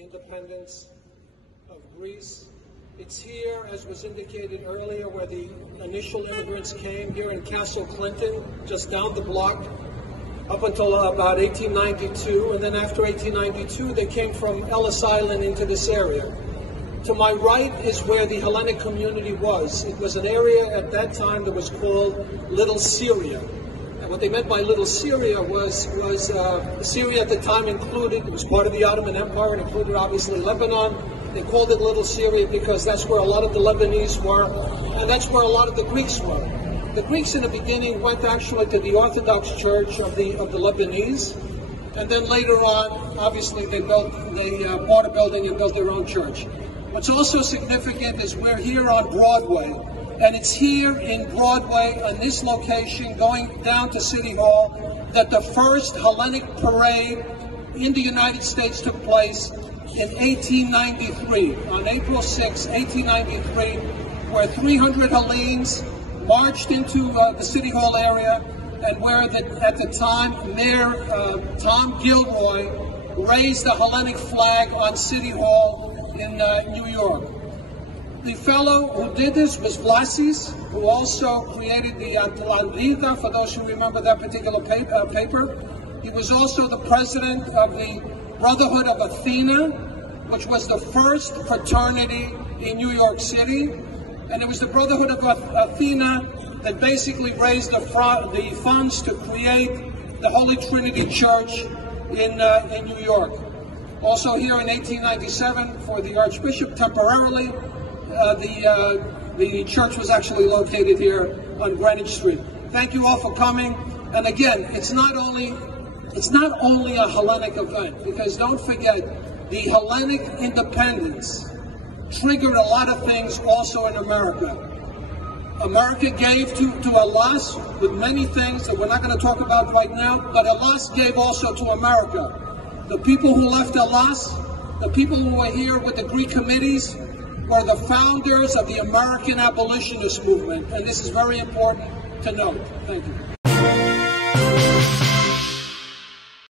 the independence of Greece. It's here, as was indicated earlier, where the initial immigrants came, here in Castle Clinton, just down the block, up until about 1892. And then after 1892, they came from Ellis Island into this area. To my right is where the Hellenic community was. It was an area at that time that was called Little Syria. And what they meant by Little Syria was Syria at the time included, it was part of the Ottoman Empire, and included obviously Lebanon. They called it Little Syria because that's where a lot of the Lebanese were, and that's where a lot of the Greeks were. The Greeks in the beginning went actually to the Orthodox Church of the Lebanese, and then later on, obviously, they bought a building and built their own church. What's also significant is we're here on Broadway, and it's here in Broadway, on this location, going down to City Hall, that the first Hellenic parade in the United States took place in 1893, on April 6, 1893, where 300 Hellenes marched into the City Hall area, and where at the time Mayor Tom Gilroy raised the Hellenic flag on City Hall in New York. The fellow who did this was Vlasis, who also created the Atlantida, for those who remember that particular paper. He was also the president of the Brotherhood of Athena, which was the first fraternity in New York City. And it was the Brotherhood of Athena that basically raised the funds to create the Holy Trinity Church in New York. Also here in 1897, for the Archbishop temporarily, the church was actually located here on Greenwich Street. Thank you all for coming. And again, it's not only a Hellenic event, because don't forget, the Hellenic independence triggered a lot of things also in America. America gave to Hellas with many things that we're not going to talk about right now, but Hellas gave also to America. The people who left Hellas, the people who were here with the Greek committees, were the founders of the American abolitionist movement, and this is very important to note. Thank you.